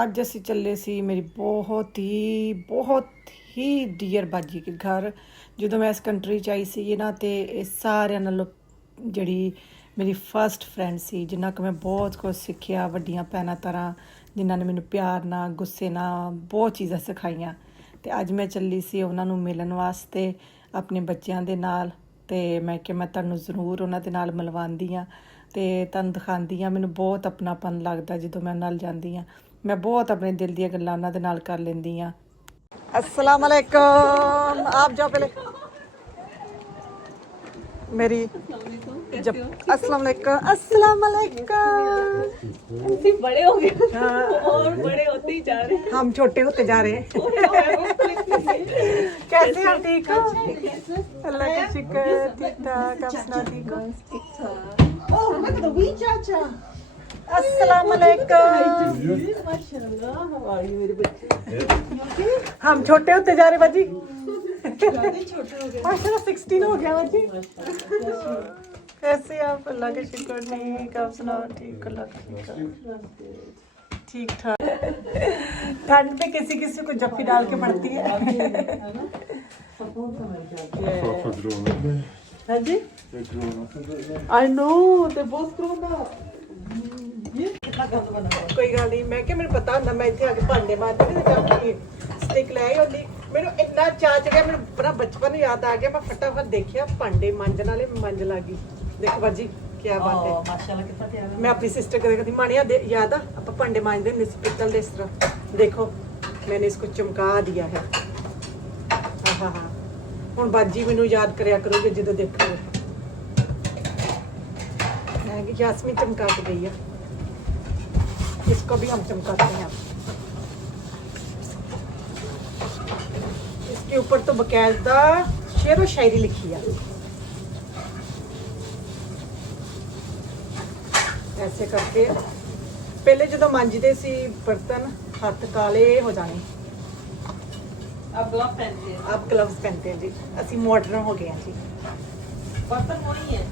ਅੱਜ ਅਸੀਂ ਚੱਲੇ ਸੀ ਮੇਰੀ ਬਹੁਤ ਹੀ ਡੀਅਰ ਬਾਜੀ ਦੇ ਘਰ। ਜਦੋਂ ਮੈਂ ਇਸ ਕੰਟਰੀ 'ਚ ਆਈ ਸੀ ਨਾ ਤੇ ਇਹ ਸਾਰਿਆਂ ਨਾਲੋਂ ਜਿਹੜੀ ਮੇਰੀ ਫਸਟ ਫਰੈਂਡ ਸੀ, ਜਿਨ੍ਹਾਂ ਕੋਲ ਮੈਂ ਬਹੁਤ ਕੁਝ ਸਿੱਖਿਆ, ਵੱਡੀਆਂ ਭੈਣਾਂ ਤਰ੍ਹਾਂ, ਜਿਨ੍ਹਾਂ ਨੇ ਮੈਨੂੰ ਪਿਆਰ ਨਾਲ, ਗੁੱਸੇ ਨਾਲ ਬਹੁਤ ਚੀਜ਼ਾਂ ਸਿਖਾਈਆਂ। ਤੇ ਅੱਜ ਮੈਂ ਚੱਲੀ ਸੀ ਉਹਨਾਂ ਨੂੰ ਮਿਲਣ ਵਾਸਤੇ ਆਪਣੇ ਬੱਚਿਆਂ ਦੇ ਨਾਲ। ਤੇ ਮੈਂ ਕਿਹਾ ਮੈਂ ਤੁਹਾਨੂੰ ਜ਼ਰੂਰ ਉਹਨਾਂ ਦੇ ਨਾਲ ਮਿਲਵਾਉਂਦੀ ਹਾਂ ਤੇ ਤੁਹਾਨੂੰ ਦਿਖਾਉਂਦੀ ਹਾਂ। ਮੈਨੂੰ ਬਹੁਤ ਆਪਣਾਪਨ ਲੱਗਦਾ ਜਦੋਂ ਮੈਂ ਨਾਲ ਜਾਂਦੀ ਹਾਂ। मैं बहुत अपने दिल दी गल्लां उन्हां दे नाल कर लैंदी हाँ। अस्सलाम वालेकुम। आप जाओ पहले मेरी जब अस्सलाम वालेकुम। अस्सलाम वालेकुम। बड़े हो गए और बड़े होते ही जा रहे हैं। हम छोटे होते जा रहे हैं। कैसे हो? ठीक हो? अल्लाह का शुक्र, ठीक ठाक। आप सुना? ठीक हो? ओह look at the wee चाचा। अस्सलाम वालेकुम। माशाल्लाह, हाउ आर यू मेरे बच्चे? हम छोटे होते जा रहे बाजी। ज्यादा छोटे हो गए माशाल्लाह 16 हो गया बाजी। कैसे आप? अल्लाह का शुक्र, ठीक। आप सुनाओ? ठीक, अल्लाह का शुक्र, ठीक ठाक। ठंड में किसी किसी को जफ्फी डाल के पड़ती है। हाँ जी, आई नो ते बहुत करोना कोई गल नहीं। मैं क्या मैंने पता होंदा मैं इत्थे आके भांडे मारदी ते अपनी स्टिक ले आई होंदी। मैनू इन्ना चाऽ चढ़िया, मैनू अपना बचपन याद आ गया। मैं फटाफट देखिया भांडे मांजन वाले मंज लागी। देखो बाजी क्या बात है, माशाल्लाह कितना प्यारा। मैं अपनी सिस्टर कदे कदी मानिया याद आ आप भांडे मांजते हुंदे सी पित्तल दे। इस तरह देखो मैंने इसको चमका दिया है। हाँ हाँ, हुण बाजी मैनू याद करया करोगे जदों देखोगे। यास्मीन चमका के गई है, इसको भी हम चमकाते हैं। इसके ऊपर तो बकायदा शेरो शायरी लिखी है। ऐसे करके पहले जो मांजते सी बर्तन हाथ काले हो जाने। अब ग्लव पहनते हैं। अब ग्लव्स पहनते हैं जी। असी मॉडर्न हो गए हैं जी। बर्तन वही है।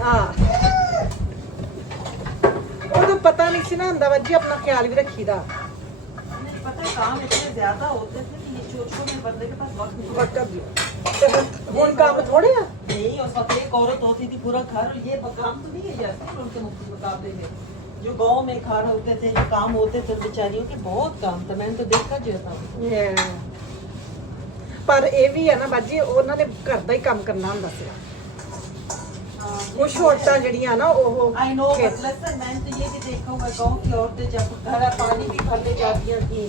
हाँ, उदों पता नहीं सी ना हुंदा बाजी, अपना ख्याल भी रखीदा। नहीं पता है काम इतने ज्यादा होते थे कि ये छोटे बंदे के पास वक्त नहीं वक्त भी हुण काम थोड़े आ। नहीं, उस वक्त एक औरत होती थी पूरा घर। ये काम तो नहीं है जैसे उनके मुकाबले में जो गांव में घर होते थे, जो काम होते थे बेचारियों के, बहुत काम था। मैंने तो देखा जो था। पर ये भी है ना बाजी, उन्होंने घर का ही काम करना हुंदा सी। कुछ औरतां जड़ियां ना वो आई नो, मतलब मैंने तो ये भी देखा हुआ गांव की औरतें जब घर पानी भी भरने जाती थी,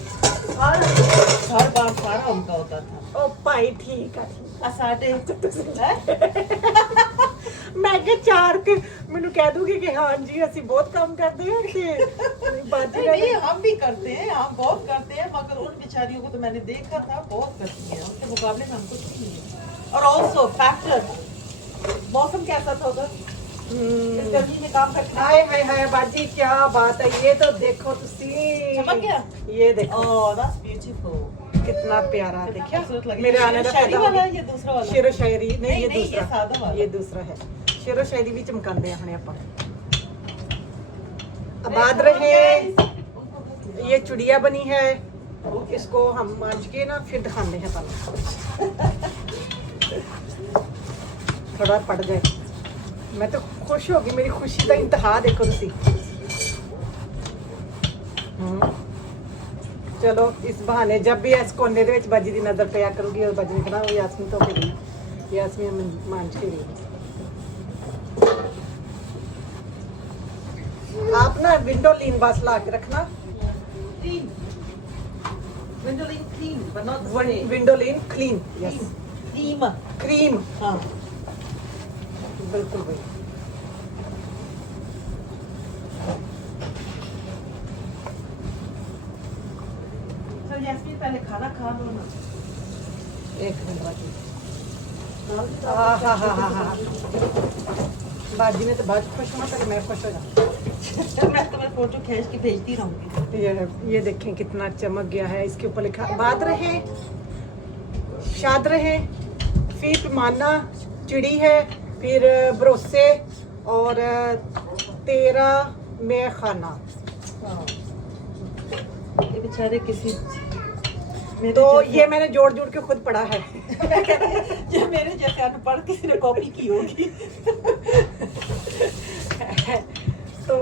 हर घर बार सारा उनका होता था। ओ भाई ठीक है। साढ़े मैं क्या चार के मैनू कह दूंगी कि हाँ जी असि बहुत काम करते हैं कि बाजी नहीं, हम भी करते हैं, हम बहुत करते हैं, मगर उन बेचारियों को तो मैंने देखा था बहुत करती है। उनके मुकाबले में हम कुछ नहीं है। और ऑल्सो फैक्टर मौसम कैसा था उधर? गर्मी में काम करते। हाय हाय हाय बाजी क्या बात है। ये तो देखो तुसी, चमक गया। ये देखो ओह दैट्स ब्यूटीफुल। कितना प्यारा। देखिया मेरे मेरे आने का शायरी फायदा वाला हो है, ये दूसरा वाला। शेरो शायरी नहीं, नहीं, ये नहीं, दूसरा, ये सादा वाला। ये दूसरा है। शेरो शायरी भी चमकाते हैं अपने आबाद रहे। ये चुड़िया बनी है, इसको हम मांज के ना फिर दिखाते हैं। थोड़ा पड़ गए। मैं तो खुश हो गई, मेरी खुशी का इंतहा देखो तुसी। चलो इस बहाने जब भी इस कोने दे विच बाजी दी नजर पिया करूगी और बाजी ने कहना वो यास्मीन तो गई, यास्मीन मांझ के गई। आप ना विंडो लीन बस ला के रखना। Clean. Window clean, but not the same. Window lean clean. Yes, Cream. Cream. हाँ। बिल्कुल भाई। तो यास्मीन पहले खाना खा लो ना। एक मिनट बाजी। हाँ हाँ हाँ हाँ हाँ, बाजी ने तो बहुत खुश होना, पहले मैं खुश हो जाऊँ। मैं तुम्हें फोटो खींच के भेजती रहूंगी। ये देखें कितना चमक गया है। इसके ऊपर लिखा बात रहे, शाद रहे, फी पैमाना, चिड़ी है, फिर भरोसे और तेरा मैं खाना। ये बेचारे किसी तो ये मैंने जोड़ जोड़ के खुद पढ़ा है। मैं कहती हूँ, ये मेरे जैसे अनपढ़ किसी ने कॉपी की होगी। तो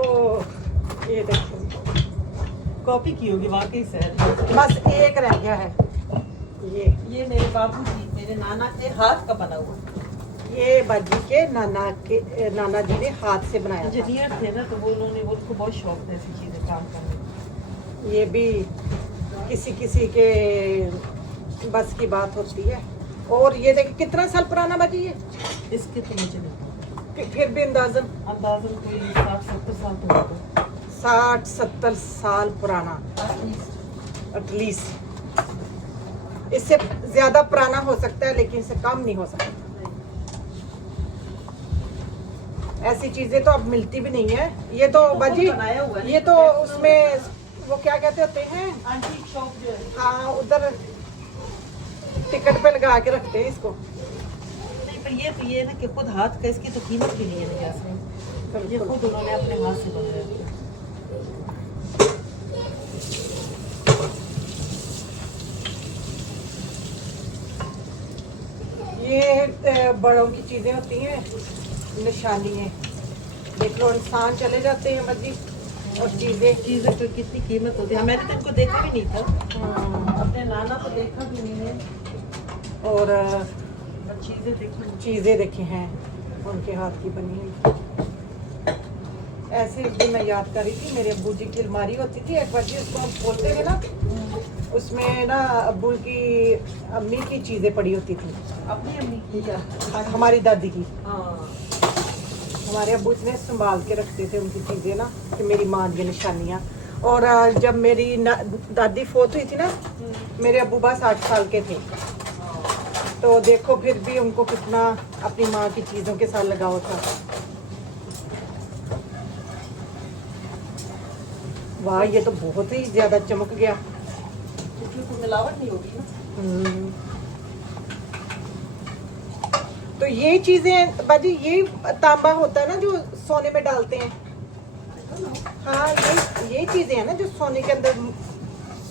ये देखो कॉपी की होगी वाकई सर। बस एक रह गया है। ये मेरे बाबू जी, मेरे नाना के हाथ का बना हुआ। ये बाजी के नाना जी ने हाथ से बनाया था। इंजीनियर थे ना, तो वो उनको बहुत शौक था ऐसी चीजें काम करने का। ये भी किसी किसी के बस की बात होती है। और ये देखिए कितना साल पुराना बाजी ये, इसके तो मुझे नहीं फिर भी अंदाजन कोई 60-70 साल तो होगा 60-70 साल पुराना एटलीस्ट। इससे ज्यादा पुराना हो सकता है लेकिन इससे कम नहीं हो सकता। ऐसी चीजें तो अब मिलती भी नहीं है। ये तो बाजी बनाया हुआ है। ये तो उसमें वो क्या कहते होते हैं, आंटीक शॉप जो है। हाँ उधर टिकट पे लगा के रखते हैं इसको। नहीं पर ये ना कि खुद हाथ का, इसकी तो कीमत भी नहीं है जैसे ये खुद उन्होंने अपने हाथ से बनाया। ये बड़ों की चीजें होती हैं, निशानी है। देख लो इंसान चले जाते हैं बाजी और चीजें तो कितनी कीमत होती है। मैंने तो इनको देखा भी नहीं था, अपने नाना को देखा भी नहीं है। और चीजें देखी हैं उनके हाथ की बनी हुई। ऐसे भी मैं याद कर रही थी, मेरे अब्बू जी की अलमारी होती थी एक बार जी, उसको हम खोलते थे ना, उसमें ना अब्बू की अम्मी की चीजें पड़ी होती थी। अपनी अम्मी की क्या? हमारी दादी की। हाँ। हमारे अब्बू इतने संभाल के रखते थे उनकी चीजें ना, कि मेरी माँ की निशानियाँ। और जब मेरी दादी फोत हुई थी ना, मेरे अब्बू बस 8 साल के थे। तो देखो फिर भी उनको कितना अपनी माँ की चीजों के साथ लगाव था। वाह ये तो बहुत ही ज्यादा चमक गया। तो मिलावट नहीं होगी ना। तो ये चीजें बाजी, ये तांबा होता है ना जो सोने में डालते हैं। हाँ ये चीजें हैं ना जो सोने के अंदर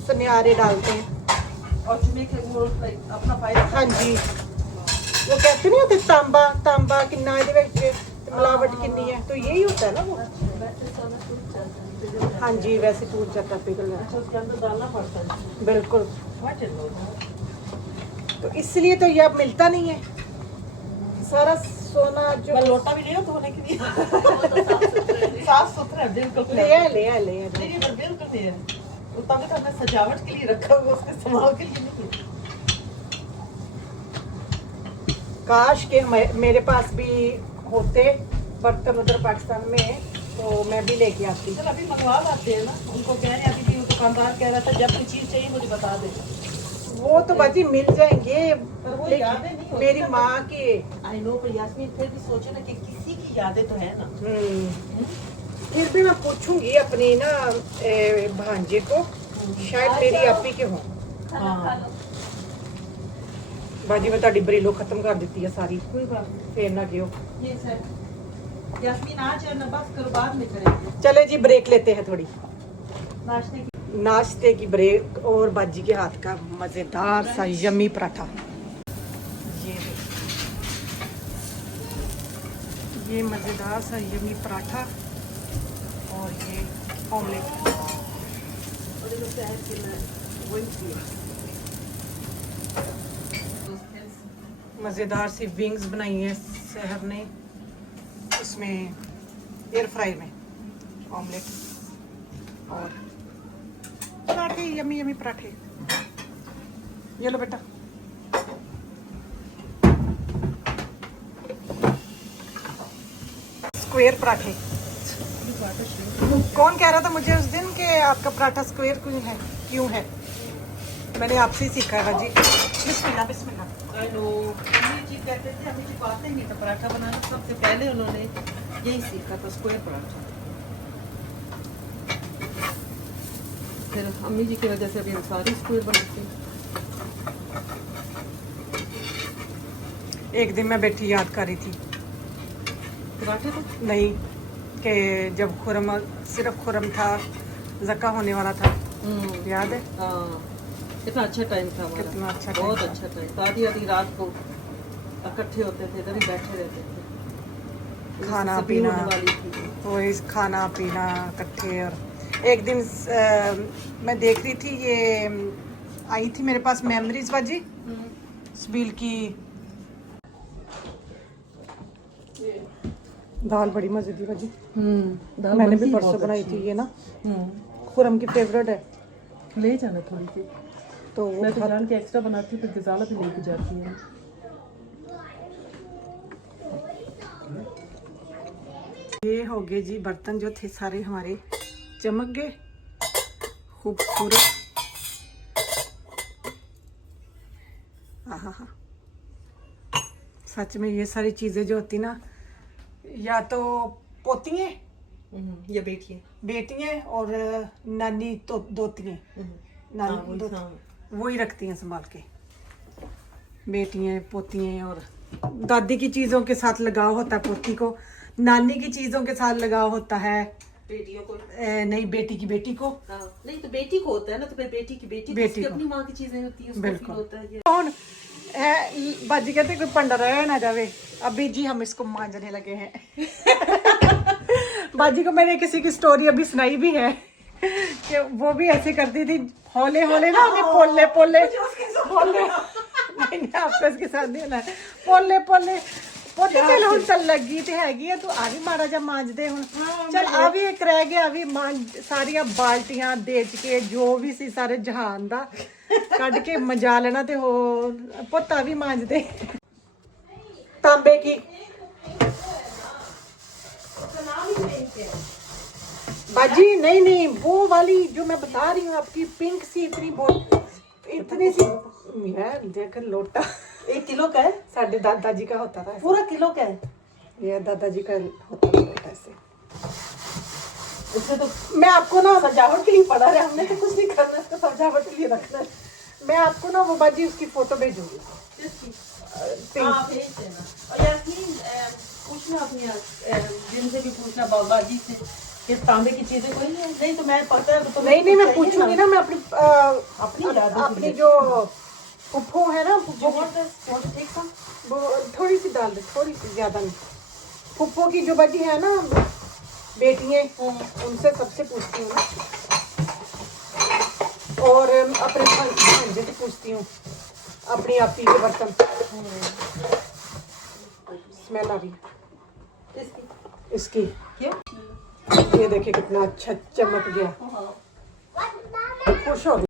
सुनहरे डालते हैं। और के वो अपना फायदा। हाँ जी, वो कहते नहीं होते तांबा किन्ना ਇਹਦੇ ਵਿੱਚ मिलावट कितनी है, तो यही होता है ना वो। हाँ जी वैसे टूट जाता है, पिघल जाता अच्छा, उसके अंदर डालना पड़ता है। है। बिल्कुल। What is it? तो इसलिए तो ये अब मिलता नहीं है सारा सोना जो। मैं लोटा भी ले आओ धोने के लिए। साफ सुथरा है बिल्कुल। ले नहीं पर बिल्कुल नहीं है। वो तब तो हमने सजावट के लिए रखा हुआ, उसके इस्तेमाल के लिए नहीं है। काश के मेरे पास भी होते बर्तन उधर पाकिस्तान में, तो मैं भी लेके आती। चल अभी मंगवा लाते हैं ना, उनको कह रहे हैं। अभी भी वो दुकानदार कह रहा था जब कोई चीज चाहिए मुझे बता दे। वो तो बाजी मिल जाएंगे, पर वो लेकिन यादें नहीं होती मेरी ना। माँ के। आई नो पर यास्मीन फिर भी सोचे ना कि किसी की यादें तो है ना। फिर भी मैं पूछूंगी अपनी ना भांजे को, शायद मेरी आपी के हों। हाँ बाजी मैं ताड़ी बरीलो खत्म कर दी है सारी, कोई बात नहीं। फिर ना क्यों। ये सर यास्मीन आज है ना, बस करो बाद में करेंगे चले जी ब्रेक लेते हैं थोड़ी, नाश्ते की। नाश्ते की ब्रेक। और बाजी के हाथ का मजेदार सा यम्मी पराठा। ये मजेदार सा यम्मी पराठा और ये ऑमलेट। मज़ेदार सी विंग्स बनाई है सहर ने, उसमें एयर फ्राई में ऑमलेट और पराठे, यम्मी यम्मी पराठे। ये लो बेटा। स्क्वायर पराठे। कौन कह रहा था मुझे उस दिन कि आपका पराठा स्क्वायर क्यों है? मैंने आपसे ही सीखा है बाजी। बिस्मिल्लाह बिस्मिल्लाह। आई नो अम्मी जी कहते थे, अम्मी जी को आता ही नहीं था पराठा बनाना। सबसे पहले उन्होंने यही सीखा था, स्क्वायर पराठा। फिर अम्मी जी की वजह से अभी हम सारी स्क्वायर बनाते हैं। एक दिन मैं बैठी याद कर रही थी, पराठे तो नहीं कि जब खुरम सिर्फ खुरम था, ज़का होने वाला था, याद है? हाँ, कितना अच्छा टाइम था हमारा। कितना अच्छा time बहुत था। अच्छा टाइम था। आधी आधी रात को इकट्ठे होते थे, इधर ही बैठे रहते थे। खाना जैसे पीना, होने वाली थी। वही खाना पीना इकट्ठे। और एक दिन मैं देख रही थी, ये आई थी मेरे पास मेमोरीज बाजी सबील की। दाल बड़ी मजे की बाजी। दाल मैंने बनती भी है परसों बहुत बनाई अच्छी। थी ये ना, खुरम की फेवरेट है। ले जाना थोड़ी सी। तो वो मैं तो बहुत- जान के एक्स्ट्रा बनाती हूँ, फिर गजाला भी लेके जाती है। ये हो गए जी, बर्तन जो थे सारे हमारे चमक गए, खूबसूरत। आहा, सच में ये सारी चीजें जो होती ना, या तो पोती हैं, ये बेटी है। बेटियां, और नानी तो दोतियां, नानी दोती, वही रखती हैं संभाल के। बेटियां पोतियां, और दादी की चीजों के साथ लगाव होता है पोती को, नानी की चीजों के साथ लगाव होता है बेटियों को नहीं, बेटी की बेटी को। हाँ, नहीं तो बेटी को होता है ना, तो फिर बेटी की बेटी बेटी को को। अपनी माँ की चीजें होती है, उसको बिल्कुल। फील होता है ये। कौन है बाजी, कहते कोई पंडा रह ना जावे। अभी जी हम इसको मांजने लगे हैं। बाजी को मैंने किसी की स्टोरी अभी सुनाई भी है कि वो भी ऐसे करती थी, हौले हौले ना, उन्हें पोले पोले हौले, नहीं आपको इसके साथ नहीं होना, पोले पोले पोते। चल हुन चल लगी ते हैगी है, तू आ भी माड़ा जा मांज दे हुन। चल आ भी एक रह गया, अभी मांज सारिया बाल्टियां देच के जो भी सी सारे जहान दा कट के मजा लेना, ते हो पोता भी मांज दे। तांबे की बाजी, नहीं नहीं, वो वाली जो मैं बता रही हूँ आपकी, पिंक सी, इतनी बहुत, इतनी सी यार, देख लोटा 1 किलो का है, साढ़े दादाजी का होता था ऐसे। पूरा किलो का है। ये दादाजी का होता था लोटा ऐसे। उससे तो मैं आपको ना, सजावट के लिए पड़ा है, हमने तो कुछ नहीं करना, इसको सजावट के लिए रखना है। मैं आपको ना वो बाजी उसकी फोटो भेजूंगी। हाँ, भेज देना। और यास्मीन, पूछना अपनी जिनसे भी पूछना, बाबा जी से, इस तांबे की चीजें कोई नहीं है। नहीं तो मैं पता है तो नहीं नहीं, मैं पूछूंगी ना, मैं अपनी यादों के अपनी लिए। जो फुफ्फो है ना, फुफ्फो बहुत ठीक था। वो थोड़ी सी डाल दे, थोड़ी सी, ज्यादा नहीं। फुफ्फो की जो बाजी है ना बेटियां, उनसे सबसे पूछती हूँ ना, और अपने भांजे से पूछती हूँ, अपनी आपी के बर्तन। स्मेल आ रही इसकी। क्यों? ये देखे कितना अच्छा चमक गया, खुश हो गई।